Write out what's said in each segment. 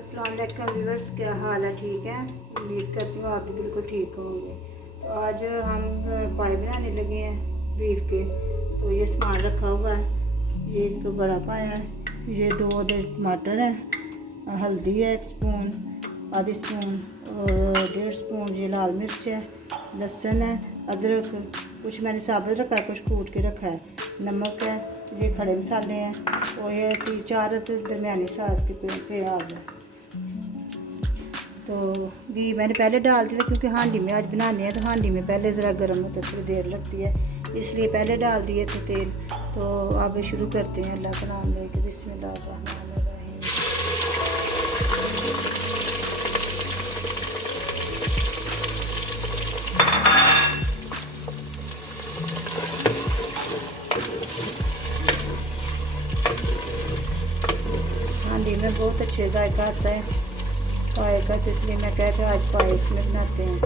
अस्सलाम वालेकुम व्यूअर्स, क्या हाल है? ठीक है, उम्मीद करती हूँ आप भी बिल्कुल ठीक होंगे। तो आज हम पाए बनाने लगे हैं बीफ के। तो ये सामान रखा हुआ है, ये एक तो बड़ा पाया है, ये 2 टमाटर है, हल्दी है 1 स्पून, आधी स्पून और 1.5 स्पून ये लाल मिर्च है, लहसुन है, अदरक, कुछ मैंने साबुत रखा है, कुछ कूट के रखा है, नमक है, ये खड़े मसाले हैं और ये 3-4 दरमियानी साइज़ के प्याज है। तो घी मैंने पहले डाल दिया क्योंकि हांडी में आज बनाने हैं, तो हांडी में पहले ज़रा गर्म होता थोड़ी देर लगती है, इसलिए पहले डाल दिए थे तेल। तो अब शुरू करते हैं, अल्लाह का नाम लेके, बिस्मिल्लाहिर्रहमानिर्रहीम। हांडी में बहुत अच्छे जायका आता है पाए का, तो इसलिए मैं कहती हूँ आज पाए इसमें बनाते हैं।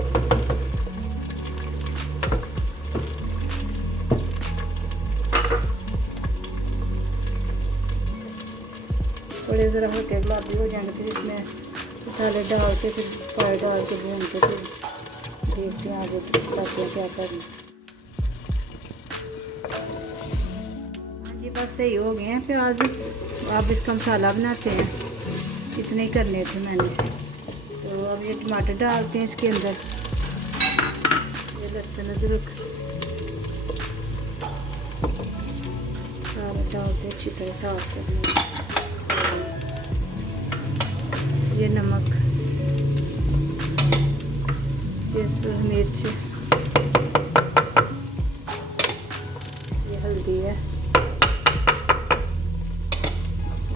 थोड़े ज़रा हल्के गुलाबी हो जाएंगे, फिर इसमें मसाले डाल के, फिर पाए डाल के भून के, फिर देखते हैं आगे बताते हैं क्या करना। हाँ जी, बस सही हो गए हैं प्याज। अब इसका मसाला बनाते हैं, इतने ही करने थे मैंने। तो अब ये टमाटर डालते हैं इसके अंदर, ये लहसुन अदरक सारा डालते अच्छी तरह साफ कर लेंगे। ये नमक, ये मिर्च, ये हल्दी है,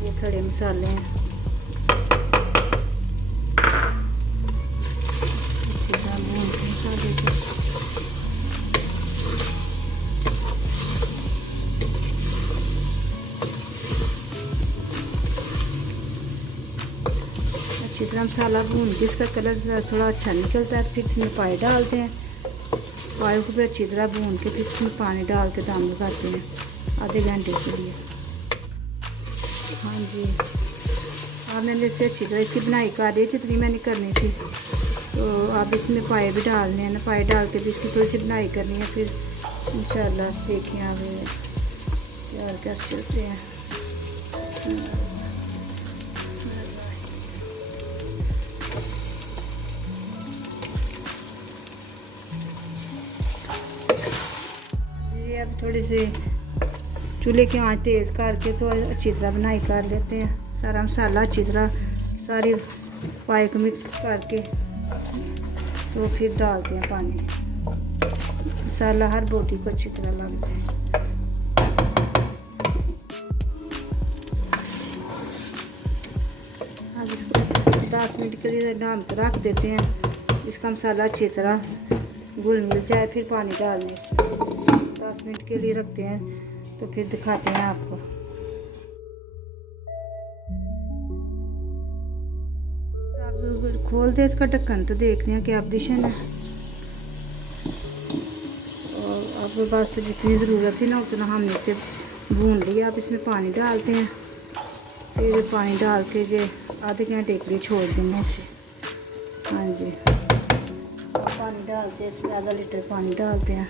ये खड़े मसाले हैं, अच्छी तरह मसाला भून के इसका कलर थोड़ा अच्छा निकलता है, फिर इसमें पाए डालते हैं। पाए को भी अच्छी तरह भून के फिर इसमें पानी डाल के दम लगाते हैं आधे घंटे के लिए। हाँ जी, अब मैंने इससे अच्छी तरह इसकी बनाई कर दी जितनी मैंने करनी थी। तो अब इसमें पाए भी डालने हैं ना, पाए डाल के भी इसकी थोड़ी सी बनाई करनी है, फिर इंशाल्लाह देखिए आगे तैयार कैसे होते हैं। अब थोड़ी सी चूल्हे की आँच तेज़ करके तो अच्छी तरह बनाई कर लेते हैं। सारा मसाला अच्छी तरह सारी पाए को मिक्स करके तो फिर डालते हैं पानी। मसाला हर बोटी को अच्छी तरह लगता है। अब इसको 10 मिनट के लिए ढाँप कर रख देते हैं, इसका मसाला अच्छी तरह घुल मिल जाए, फिर पानी डालने इसमें 10 मिनट के लिए रखते हैं। तो फिर दिखाते हैं आपको। आप खोलते हैं इसका ढक्कन तो देखते हैं क्या पोजीशन है। और आपके पास तो जितनी ज़रूरत थी ना उतना हमने इसे भून लिया। आप इसमें पानी डालते हैं, फिर पानी डाल के जो आधे घंटे के लिए छोड़ देंगे इसे। हाँ जी, पानी डालते हैं इसमें, आधा लीटर पानी डालते हैं।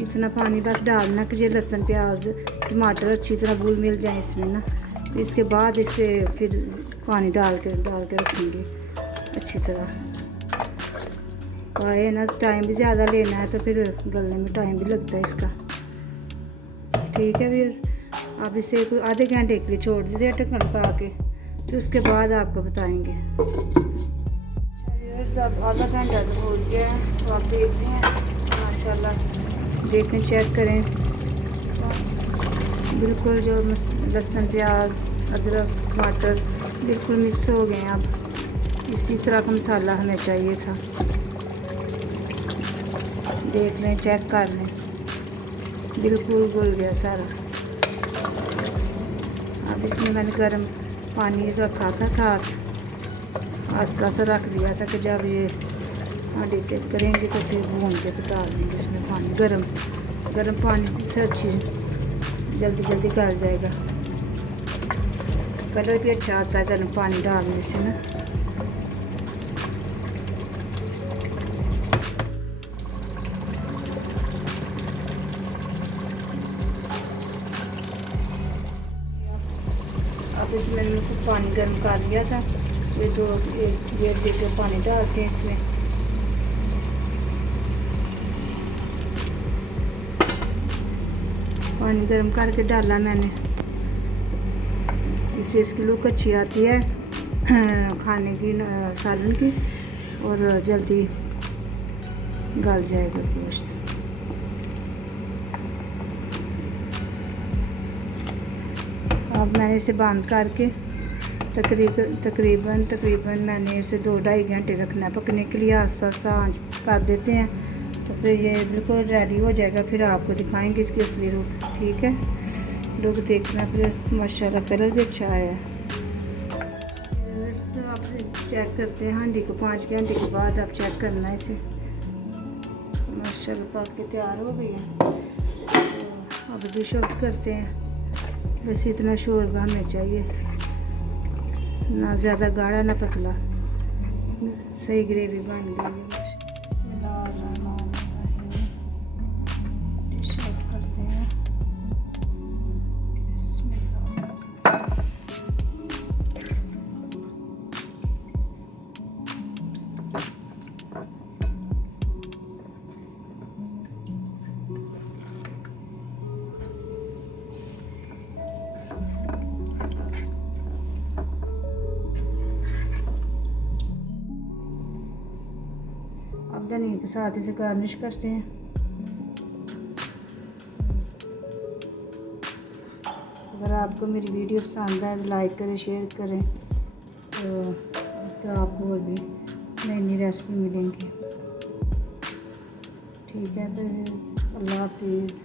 इतना पानी बस डालना कि ये लहसुन प्याज टमाटर अच्छी तरह घुल मिल जाए इसमें ना। इसके बाद इसे फिर पानी डाल के रखेंगे अच्छी तरह। पाए ना टाइम भी ज़्यादा लेना है, तो फिर गलने में टाइम भी लगता है इसका। ठीक है, फिर आप इसे कोई आधे घंटे के लिए छोड़ दीजिए ढक्कन लगा के, फिर उसके बाद आपको बताएंगे। अब आधा घंटा तो हो गया है, तो आप देखते हैं माशाल्लाह, देखें चेक करें, बिल्कुल जो लहसुन प्याज अदरक टमाटर बिल्कुल मिक्स हो गए हैं। अब इसी तरह का मसाला हमें चाहिए था। देख लें, चेक कर लें, बिल्कुल घुल गया सारा। अब इसमें मैंने गर्म पानी रखा था साथ, आस्ता आस्ता रख दिया था कि जब ये हांडी तेज करेंगे तो फिर भून के डाल देंगे इसमें पानी, गर्म पानी से अच्छी जल्दी जल्दी गल जाएगा। कलर भी अच्छा आता है गर्म पानी डालने से ना। अब इसमें मैंने कुछ पानी गर्म कर लिया था, ये तो एक डेढ़ लीटर पानी डालते हैं इसमें। पानी गर्म करके डाला मैंने, इससे इसकी लुक अच्छी आती है खाने की, सालन की, और जल्दी गल जाएगा गोश्त। अब मैंने इसे बंद करके तकरीबन मैंने इसे 2-2.5 घंटे रखना है पकने के लिए। आस्ता आस्ता आँच कर देते हैं तो फिर ये बिल्कुल रेडी हो जाएगा। फिर आपको दिखाएंगे इसकी असली रूप। ठीक है, लोग देखना। फिर माशाल्लाह कलर भी अच्छा आया है। आप चेक करते हैं हांडी को, 5 घंटे के बाद आप चेक करना है इसे। माशाल्लाह पक के तैयार हो गई है। तो अब डिश आउट करते हैं। बस इतना शोरबा हमें चाहिए, ना ज़्यादा गाढ़ा ना पतला, सही ग्रेवी बन गई है। डिश आउट करते हैं। अब धनिया के साथ इसे गार्निश करते हैं। अगर आपको मेरी वीडियो पसंद आए तो लाइक करें, शेयर करें, तो आपको और भी नई नई रेसिपी मिलेंगी। ठीक है, तो अल्लाह हाफिज़।